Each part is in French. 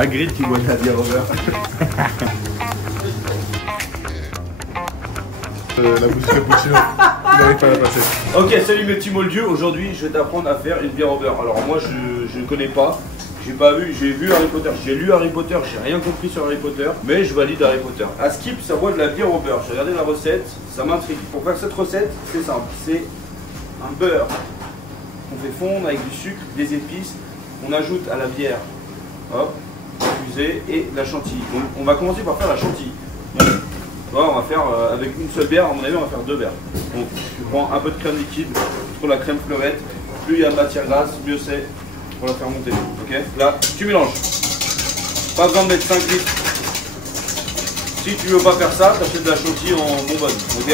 Hagrid qui boit de la bière au beurre. La bouche cappuccino, il n'arrive pas à la passer. Ok, salut mes petits moldus. Aujourd'hui, je vais t'apprendre à faire une bière au beurre. Alors moi, je ne connais pas. J'ai pas vu, j'ai vu Harry Potter, j'ai lu Harry Potter, j'ai rien compris sur Harry Potter, mais je valide Harry Potter. À Skip, ça boit de la bière au beurre. J'ai regardé la recette, ça m'intrigue. Pour faire cette recette, c'est simple, c'est un beurre qu'on fait fondre avec du sucre, des épices, on ajoute à la bière, hop, infusée et de la chantilly. Donc on va commencer par faire la chantilly. Donc, là, on va faire avec une seule bière, à mon avis on va faire deux verres. Donc tu prends un peu de crème liquide, pour la crème fleurette, plus il y a de matière grasse, mieux c'est. Pour la faire monter, ok. Là, tu mélanges. Pas besoin de mettre 5 litres. Si tu veux pas faire ça, t'achètes de la chantilly en bonbonne, ok.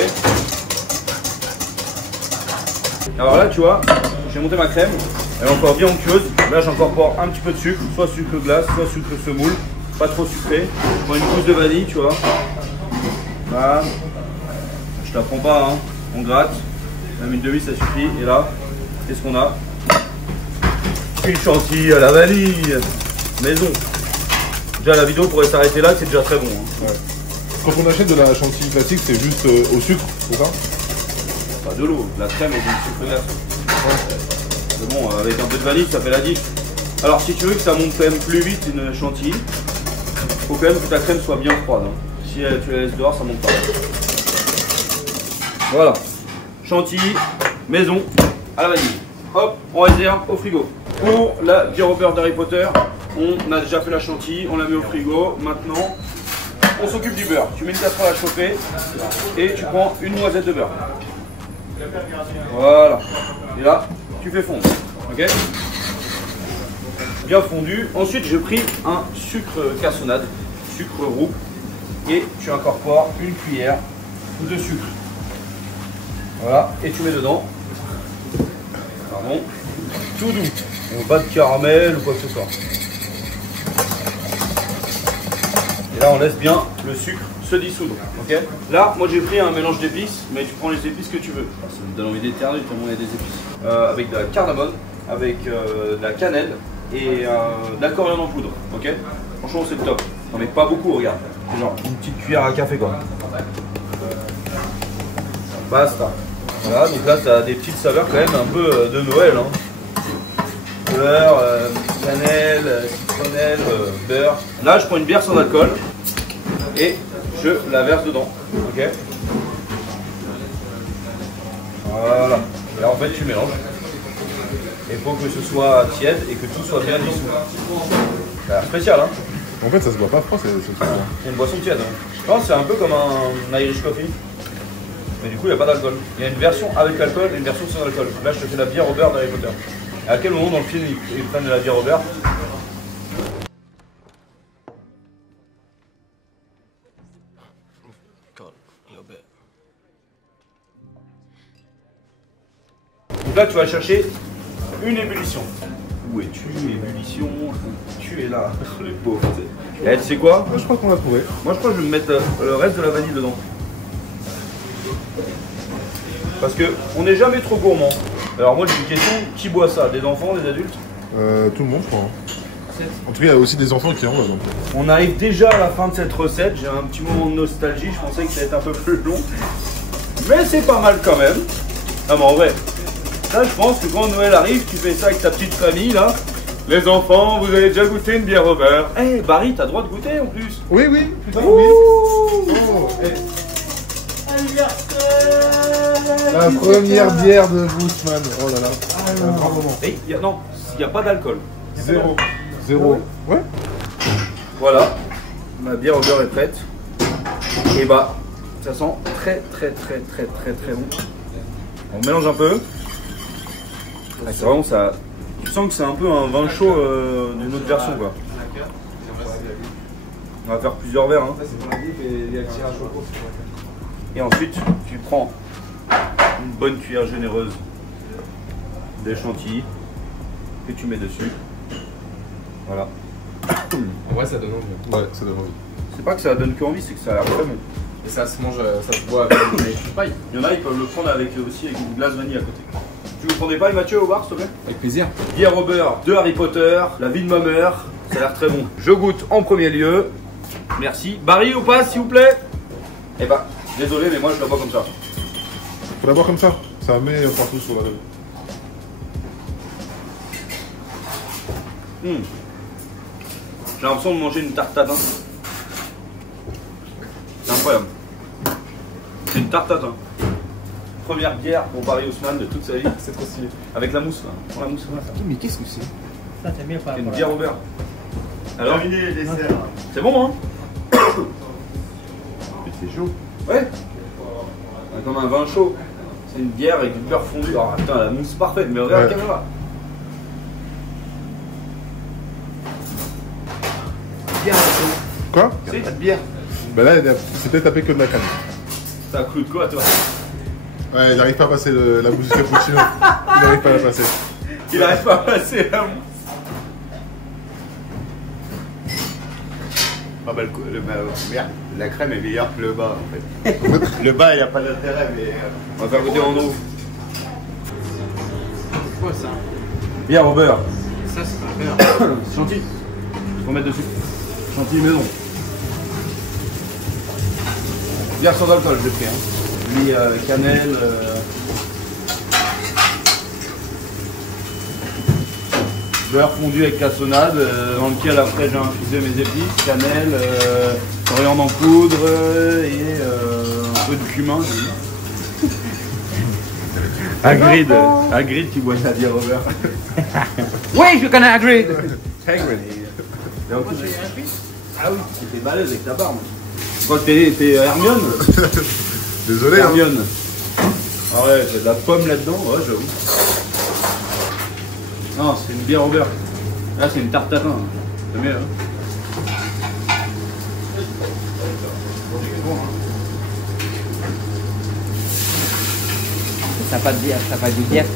Alors là, tu vois, j'ai monté ma crème. Elle est encore bien onctueuse. Là, j'incorpore un petit peu de sucre, soit sucre glace, soit sucre semoule. Pas trop sucré. Je prends une gousse de vanille, tu vois. Là, je la prends pas, hein. On gratte. Même une demi, ça suffit. Et là, qu'est-ce qu'on a? Une chantilly à la vanille, maison. Déjà la vidéo pourrait s'arrêter là, c'est déjà très bon. Hein. Ouais. Quand on achète de la chantilly classique, c'est juste au sucre, c'est ça? Pas de l'eau, la crème et du sucre glace. Ouais. C'est bon, avec un peu de vanille, ça fait la diff. Alors si tu veux que ça monte quand même plus vite une chantilly, faut quand même que ta crème soit bien froide. Hein. Si tu la laisses dehors, ça monte pas. Voilà, chantilly, maison, à la vanille. Hop, on réserve au frigo. Pour la bière au beurre d'Harry Potter, on a déjà fait la chantilly, on la met au frigo. Maintenant, on s'occupe du beurre. Tu mets une casserole à chauffer et tu prends une noisette de beurre. Voilà. Et là, tu fais fondre. Ok? Bien fondu. Ensuite, j'ai pris un sucre cassonade, sucre roux, et tu incorpores une cuillère de sucre. Voilà. Et tu mets dedans. Pardon. Tout doux. Pas de caramel ou quoi que ce soit. Et là on laisse bien le sucre se dissoudre. Okay. Là moi j'ai pris un mélange d'épices, mais tu prends les épices que tu veux. Alors, ça me donne envie d'éternuer tellement il y a des épices. Avec de la cardamome, avec de la cannelle et de la coriandre en poudre. Ok. Franchement c'est le top. T'en mets pas beaucoup, regarde. C'est genre une petite cuillère à café quoi. Basta. Voilà, donc là ça a des petites saveurs quand même un peu de Noël. Hein. Beurre, cannelle, citronnelle, beurre. Là, je prends une bière sans alcool et je la verse dedans. Ok. Voilà. Et là, en fait, tu mélanges. Il faut que ce soit tiède et que tout soit bien dissous. C'est spécial, hein. En fait, ça se boit pas froid, c'est une boisson tiède. Hein. Je pense que c'est un peu comme un Irish coffee. Mais du coup, il n'y a pas d'alcool. Il y a une version avec alcool et une version sans alcool. Là, je te fais la bière au beurre d'Harry Potter. À quel moment dans le film ils prennent de la bière au beurre? Donc là tu vas chercher une ébullition. Où es-tu, ébullition? Tu es là, les pauvres. Et tu sais quoi? Moi je crois qu'on l'a trouvé. Moi je crois que je vais me mettre le reste de la vanille dedans. Parce que on n'est jamais trop gourmand. Alors moi j'ai une question, qui boit ça? Des enfants, des adultes? Tout le monde je crois. Hein. En tout cas il y a aussi des enfants qui en boivent. Donc. On arrive déjà à la fin de cette recette, j'ai un petit moment de nostalgie, je pensais que ça allait être un peu plus long. Mais c'est pas mal quand même. Ah mais en vrai, ça je pense que quand Noël arrive, tu fais ça avec ta petite famille là. Les enfants, vous avez déjà goûté une bière au beurre? Eh hey, Barry, t'as droit de goûter en plus. Oui, oui, putain, oui. Oh, hey. La première bière de Boostman. Oh là là. Un grand moment. Et non, il n'y a pas d'alcool. Zéro. Zéro. Ouais. Voilà, ma bière au beurre est prête. Et bah, ça sent très bon. On mélange un peu. Ah, c'est vraiment ça. Tu sens que c'est un peu un vin chaud d'une autre version quoi. On va faire plusieurs verres. Hein. Et ensuite, tu prends une bonne cuillère généreuse de chantilly que tu mets dessus. Voilà. En vrai, ça donne envie. Ouais, ça donne envie. C'est pas que ça donne qu'envie, c'est que ça a l'air très bon. Et ça se mange, ça se boit avec une paille. Il y en a, ils peuvent le prendre avec aussi avec une glace vanille à côté. Tu veux prendre des pailles, Mathieu, au bar, s'il te plaît? Avec plaisir. Bière au beurre de Harry Potter, la vie de ma mère, Ça a l'air très bon. Je goûte en premier lieu. Merci. Barry ou pas, s'il vous plaît? Eh bah, désolé, mais moi je la bois comme ça. Faut la boire comme ça. Ça met partout sur la table. J'ai l'impression de manger une tarte tatin. C'est incroyable. C'est une tarte tatin. Première bière pour Barry Haussmann de toute sa vie. C'est trop stylé. Avec la mousse là. Prends la mousse là. Mais qu'est-ce que c'est? Ça, t'aimes bien pas? C'est une bière au beurre. Alors, Terminé les desserts. c'est bon hein? Mais c'est chaud. Ouais. Comme un vin chaud. C'est une bière avec du beurre fondu. Oh putain, la mousse parfaite, mais regarde la caméra. Bière Quoi? C'est Pas de bière. Bah là, c'est peut-être tapé que de la canne. T'as un clou de quoi toi? Ouais, il n'arrive pas à passer la mousse du cappuccino. Il n'arrive pas à la passer. Il arrive pas à passer la mousse. Ah bah merde, la crème est meilleure que le bas en fait. Le bas il n'y a pas d'intérêt mais... On va faire goûter en eau. C'est quoi ça? Bière au beurre. Ça, c'est pas un beurre. Chantilly. Faut mettre dessus. Chantilly maison. Bière sans alcool, j'ai pris. Hein. Lui, cannelle. Beurre fondu avec cassonade, dans lequel après j'ai infusé mes épices, cannelle, coriandre en poudre et un peu de cumin. Hagrid qui boit la bière au beurre. Oui, je connais Hagrid. Hagrid. Ah oui, t'es balèze avec ta barbe. Quoi, t'es Hermione? Désolé, hein. Hermione. Ah ouais, t'as de la pomme là-dedans, ouais, j'avoue. Non, c'est une bière au beurre. Là, c'est une tarte tatin. C'est mieux, hein. Ça n'a pas de bière, ça n'a pas de bière.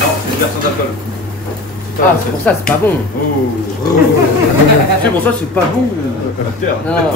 Non, c'est une bière sans alcool. Ah, c'est pour ça, c'est pas bon. C'est pour ça, c'est pas bon. Non.